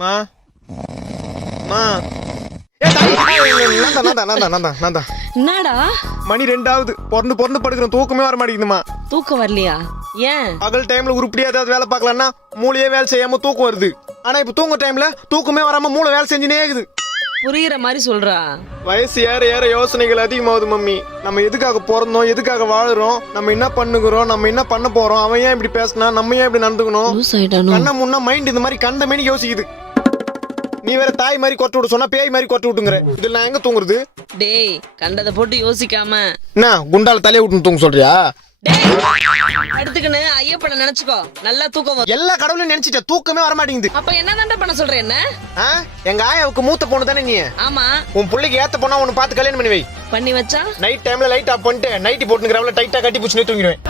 மா மா என்னடா மணி 2 பொறந்து படுக்கிறேன், தூக்கமே வர மாட்டேங்குதுமா. தூக்கம் வரலையா? ஏன்? பகல் டைம்ல உருப்படியா ஏதாவது வேலை பார்க்கலாம்னா மூளையே வேலை செய்யாம தூக்கம் வருது. ஆனா இப்ப தூங்க டைம்ல தூக்கமே வராம மூளை வேலை செஞ்சுனே இருக்குது. புரியுற மாதிரி சொல்றா. வயசு ஏற ஏற யோசனைகள் அதிகமாகுது மம்மி. நம்ம எதுக்காக பிறந்தோம், எதுக்காக வாழுறோம், நம்ம என்ன பண்ணுகிறோம், நம்ம என்ன பண்ண போறோம், அவன் ஏன் இப்படி பேசினா, நம்ம ஏன் இப்படி நடந்துக்கணும், கண்ண முன்ன மைண்ட் இந்த மாதிரி கண்ட மேனி யோசிக்குது. நீ வேற தாய் மாதிரி கொட்ட விட்டு சொன்னா பேய் மாதிரி கொட்ட விட்டுங்கிற. இதுல நான் எங்க தூங்குறது? டேய், கண்டதை போட்டு யோசிக்காம என்ன குண்டால தலைய விட்டு தூங்க சொல்றியா? எடுத்துக்கின்னு ஐயப்பனை நினைச்சுக்கோ, நல்லா தூக்கம் வரும். எல்லா கடவுளையும் நினைச்சிட்ட, தூக்கமே வர மாட்டேங்குது. அப்ப என்னதான்டா பண்ண சொல்ற? என்ன எங்க ஆயாவுக்கு மூத்த பொண்ணு தானே நீ? ஆமா. உன் பிள்ளைக்கு ஏத்த பொண்ணா ஒன்னு பார்த்து கல்யாணம் பண்ணி வை. பண்ணி வச்சா நைட் டைம்ல லைட் ஆஃப் பண்ணிட்டு நைட்டி போட்டுக்கிறவள டைட்டா கட்டி பிடிச்சி தூங்கிடுவேன்.